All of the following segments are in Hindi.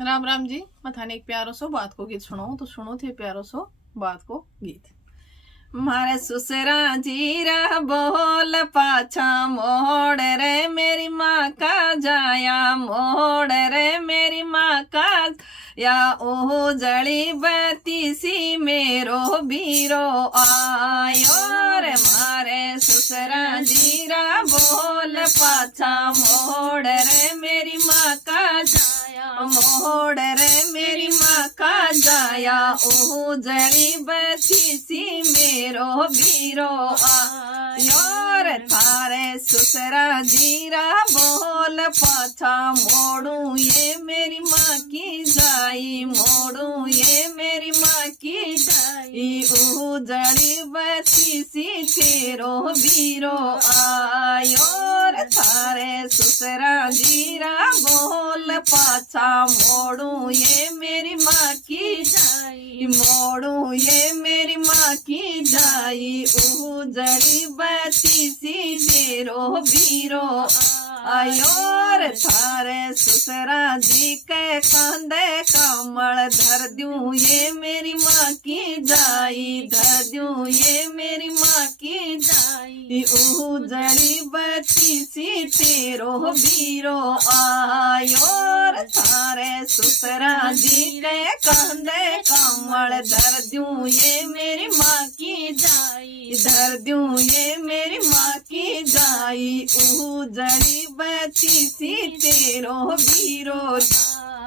राम राम जी। मैं थाने एक प्यारो सो बात को गीत सुनाऊं तो सुनो थे प्यारो सो बात को गीत। मारे सुसरा जीरा बोल पाछा मोड़ रे मेरी माँ का जाया मोड़ रे मेरी माँ का या ओ जड़ी बती सी मेरो बीरो आयो रे मारे सुसरा जीरा बोल पाछा मोड़ रे मेरी माँ का मोड़ रे मेरी माँ का जाया ओ जड़ी बती सी मेरो बीरो योर थारे सुसरा जीरा बोल पाछा मोड़ू ये मेरी माँ की जाई मोड़ू ये मेरी माँ की जाई ओ जड़ी बती सी तेरो बीरो आयोर थारे सुसरा जीरा बोल पाछा मोड़ू ये मेरी माँ की जाई मोड़ू ये मेरी माँ की जाई ऊ जड़ी बती सी तेरो बीरो आयोर थारे सुसरा जी के कांधे कमल धर दूं ये मेरी माँ की जाई धर दूं ये मेरी माँ की जाई ऊ जड़ी बती सी तेरो बीरो आयोर थारे सुसरा जी के कांधे कमल धर दूं ये मेरी माँ की जाई धर दूं ये मेरी माँ की जाई ऊ जड़ी बती सी तेरो बीरो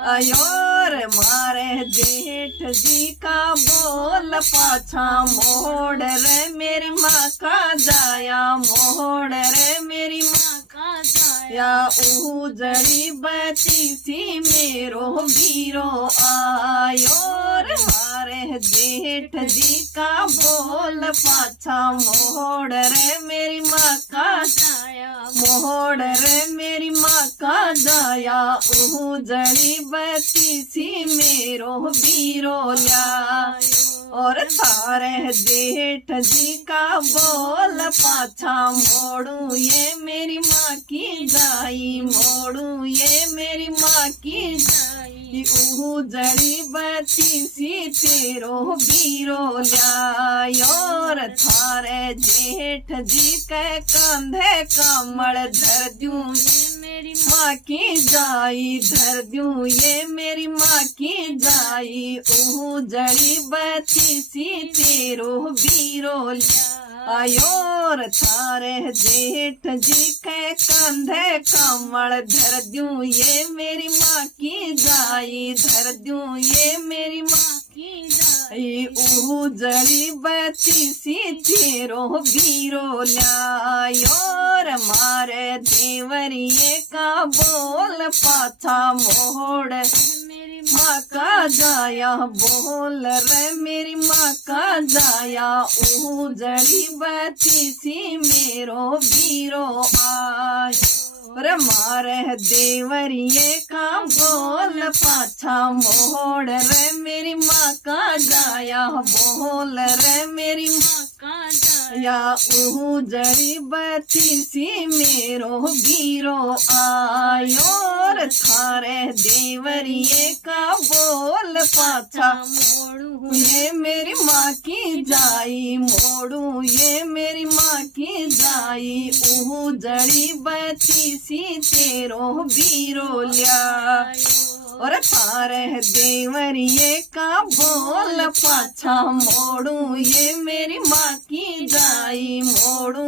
आयोर मारे जेठ जी का बोल पाछा मोड़ रे मेरी माँ का जाया मोड़ रे मेरी माँ का जाया ऊ जड़ी बती सी मेरो बीरो आयोर मारे जेठ जी का बोल पाछा मोड़ रे मेरी माँ का जाया मोड़ रे मेरी माँ का जाया ऊ जड़ी बती सी मेरो बीरो ल्यायो और थारे जेठ जी का बोल पाछा मोड़ू ये मेरी माँ की जाई मोड़ू ये मेरी माँ की जाई ऊ जड़ी बती सी तेरो बीरो ल्यायो थारे जेठ जी के कंधे कमल धर दूं ये मेरी माँ की जाई धर दूं ये मेरी माँ की जाई ऊ जड़ी बती सी तेरो बीरो आयोर थारे जेठ जी के कंधे कमल धर दूं ये मेरी माँ की जाई धर दूं ये मेरी माँ की जाई ऊ जड़ी बती सी तेरो बीरो ल्यायोर मारे देवरिए का बोल पाछा मोड़ मेरी माँ का जाया बोल रे मेरी माँ का जाया ऊ जड़ी बती सी मेरो बीरो आय मारे देवरिए का बोल पाछा मोड़ रे मेरी माँ का जाया बोल रे मेरी माँ का जाया ऊ जड़ी बती सी मेरो बीरो आयोर थारे देवरिए का बोल पाछा मोड़ू ये मेरी माँ की जाई मोड़ू ये मेरी माँ की जाई ऊ जड़ी बती सी तेरो बीरो ल्यायो और थारे देवरिए का बोल पाछा मोड़ू ये मेरी माँ की जाई मोड़ू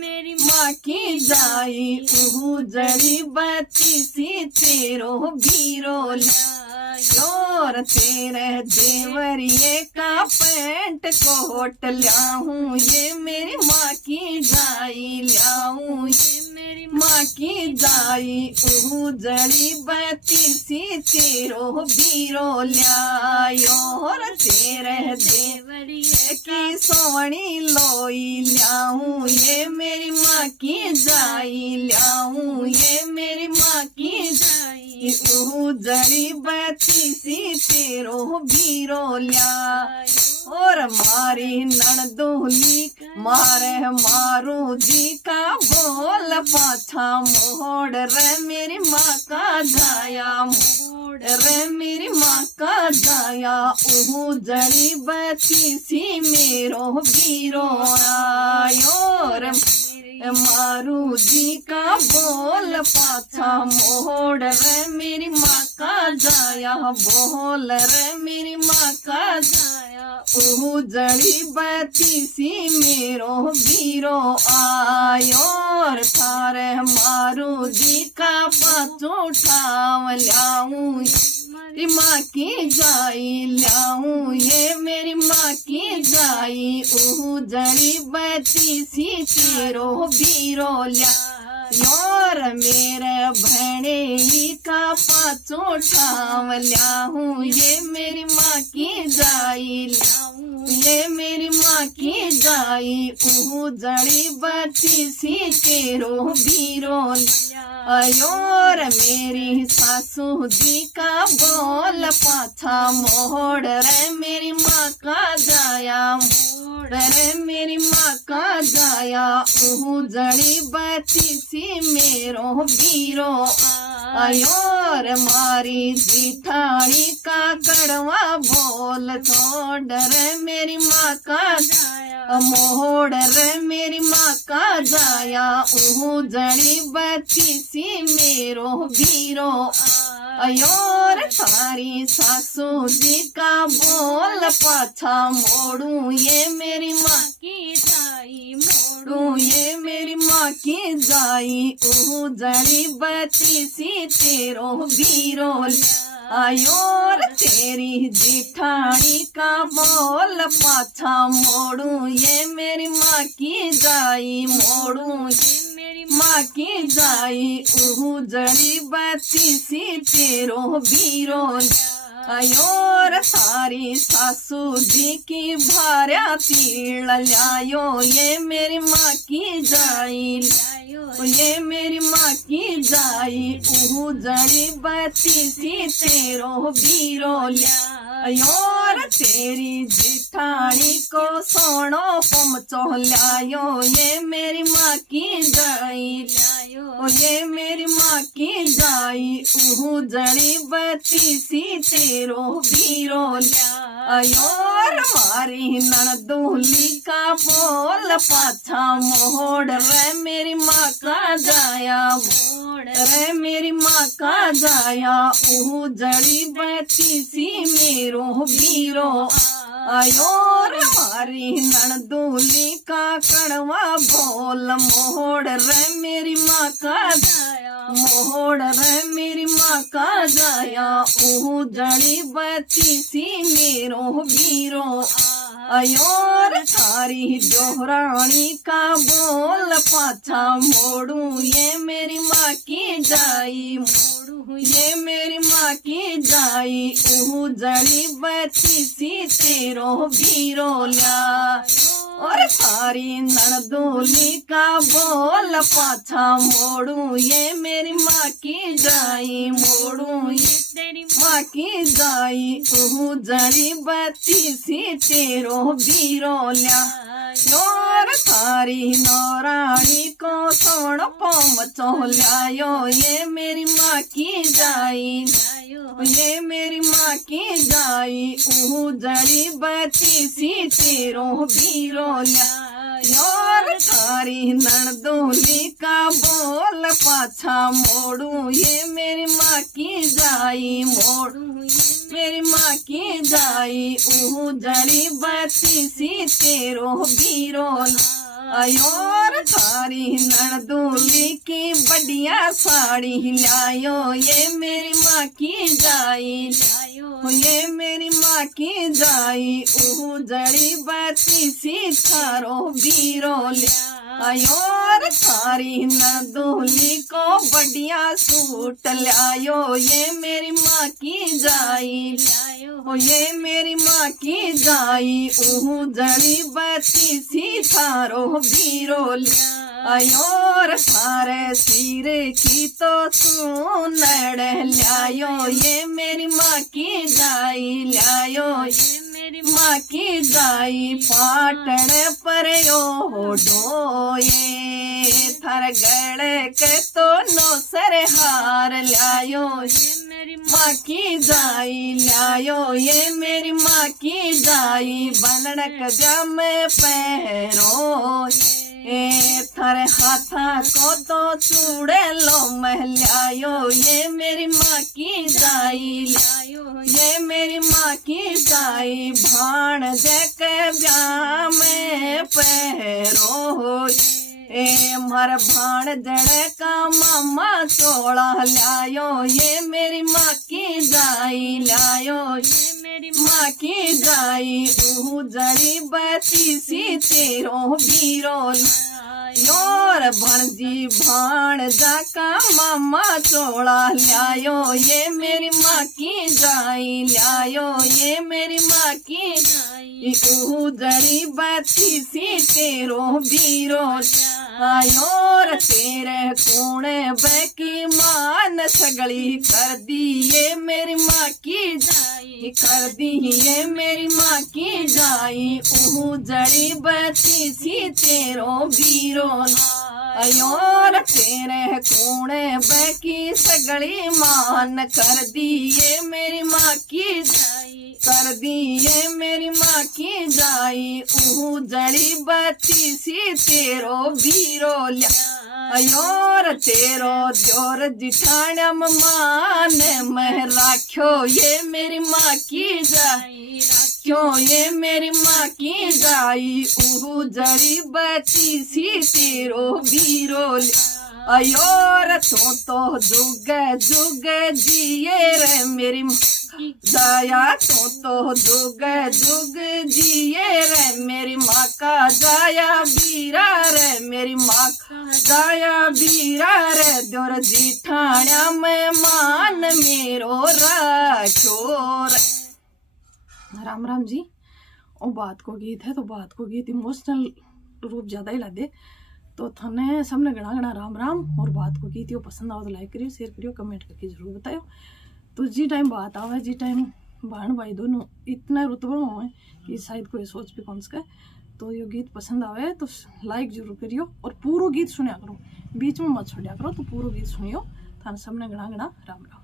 मेरी माँ की जाई ऊ जड़ी बती सी तेरो बीरो ल्यायोर तेरे देवरिए का पैंट कोट ल्याऊं ये मेरी माँ की जाई ल्याऊं ये मेरी माँ की जाई ऊ जड़ी बती सी तेरो बीरो ल्यायोर तेरे देवरिए की सोनी लोई ल्याऊं ये मेरी माँ की जाई ल्याऊं ये मेरी माँ की जाई ऊ जड़ी बती सी तेरो बीरो ल्यायो और मारी ननदोली मारे मारू जी का बोल पाछा मोड़ रे मेरी माँ का जाया मोड़ रे मेरी माँ का जाया ऊ जड़ी बती सी मेरो बीरो आयो रे मारू जी का बोल पाछा मोड़ रे मेरी माँ का जाया बोल रे मेरी माँ का जाया ऊ जड़ी बती सी मेरो बीरो आयो थारे मारू जी का पाछो ठाव ल्याऊं मेरी माँ की जाई ल्याऊं ये मेरी माँ की जाई ऊ जड़ी बती सी तेरो बीरो ल्या योर मेरे भैणे का पाछो ठाव ल्याऊं ये मेरी माँ की जाई ल्याऊं ये मेरी माँ की जाई ऊ जड़ी बती सी तेरो बीरो अयोर मेरी सासू जी का बोल पाछा मोड़ रे मेरी माँ का जाया मोड़ रे मेरी माँ का जाया ऊ जड़ी बती सी मेरो बीरो अयोर मारी जिठानी का कड़वा बोल छोड़ रे मेरी माँ का जाया मोड़ रे मेरी माँ का जाया ऊ जड़ी बती सी मेरो बीरो अयोर थारी सासू जी का बोल पाछा मोड़ू ये मेरी माँ की जाई मोड़ू ये मेरी माँ की जाई ऊ जड़ी बती सी तेरो बीरो आयोर तेरी जिठानी का बोल पाछा मोड़ू ये मेरी माँ की जाई मोड़ू ये मेरी माँ की जाई ऊ जड़ी बती सी तेरो बीरो अयोर सारी सासू जी की भार्या तीड़ ल्यायो ये मेरी माँ की जाई ल्यायो ये मेरी माँ की जाई ऊ जड़ी बती सी तेरो बीरो ल्यायोर तेरी जिठानी को सोनो पमचो ल्यायो ये मेरी माँ की जाई ल्यायो ये मेरी माँ की जाई ऊ जड़ी बती सी तेरो बीरो अयोर मारी ननदूली का बोल पाछा मोड़ रे मेरी माँ का जाया मोड़ रे मेरी माँ का जाया ऊ जड़ी बती सी मेरो बीरो अयोर मारी ननदूली का कड़वा बोल मोड़ रे मेरी माँ का जाया मोड़ रे मेरी माँ का जाया ऊ जड़ी बती सी मेरो बीरो अयोर थारी जोहरानी का बोल पाछा मोड़ू ये मेरी माँ की जाई मोड़ू ये मेरी माँ की जाई ऊ जड़ी बती सी तेरो बीरो ल्या और थारी ननदूली का बोल पाछा मोड़ू ये मेरी माँ की जाई मोड़ू ये तेरी माँ की जाई ऊ जड़ी बती सी तेरो बीरो ल्या योर थारी नौरानी को सोण पोम चोल्यायो ये मेरी माँ की जाई ये मेरी माँ की जाई ऊ जड़ी बती सी तेरो बीरो योर थारी ननदूली का बोल पाछा मोड़ू ये मेरी माँ की जाई मोड़ू मेरी माँ की जाई ऊ जड़ी बती सी तेरो बीरो अयोर थारी ननदूली की बढ़िया साड़ी लायो ये मेरी माँ की जाई लायो ये मेरी माँ की जाई ऊ जड़ी बती सी थारो बीरो अयोर थारी ननदूली को बढ़िया सूट लायो ये मेरी माँ की जाई लायो ये मेरी माँ की जाई ऊ जड़ी बती सी थारो बीरो अयोर थारे सिरे की तो सुनड़ लायो ये मेरी माँ की जाई लायो ये माँ की जाई पाटण पर यो ढोए थर गले के तो नो सर हार लायो माँ की जाई लायो ये मेरी माँ की जाई बनड़क जम पैरो थारे हाथा को तो चूड़े लो महलायो ये मेरी माँ की जाई लायो ये मेरी माँ की जाई भाण देख ब्याह में पैरो मर भाण जड़े का मामा चोड़ा लायो ये मेरी माँ की जाई लायो ये मेरी माँ की जाई जड़ी बती सी तेरो बीरो योर भणजी भाण जाका मामा चोड़ा लायो ये मेरी माँ की जाई लायो ये मेरी माँ की जाई जड़ी बती सी तेरो बीरो आयोर तेरे कूणे बैकी मान सगली कर दी ये मेरी माँ की जाई कर दी ये मेरी माँ की जाई जड़ी बती सी तेरो बीरो अयोर तेरे कूणे बैकी सगली मान कर दी ये मेरी माँ की जाई कर दी ये मेरी माँ की जाई जड़ी बती सी तेरो बीरो अयोर तेरो द्योर जिठाण्यम मान में राख्यो ये मेरी माँ की जाई क्यों ये मेरी माँ की जाई जड़ी बती सी तेरो बीरो अयोर तो जुग जुग जिए रे मेरी जाया तो जुग जुग जिए रे मेरी माँ का जाया बीरा रे मेरी माँ का जाया बीरा रे द्योर जिठाण्या में मान मेरो राखो रे। राम राम जी। और बात को गीत है तो बात को गीत इमोशनल रूप ज्यादा ही ला दे तो थाने सबने गणा गणा राम राम। और बात को गीत यो पसंद आओ तो लाइक करियो शेयर करियो कमेंट करके जरूर बतायो। तो जी टाइम बात आवे जी टाइम बहन भाई दोनों इतना रुतबा हो कि शायद कोई सोच भी कौन सके। तो ये गीत पसंद आवे तो लाइक जरूर करियो और पूरा गीत सुनिया करो बीच में मत छोड़िया करो। तो पूरा गीत सुनियो थाने सबने गणा गणा राम राम।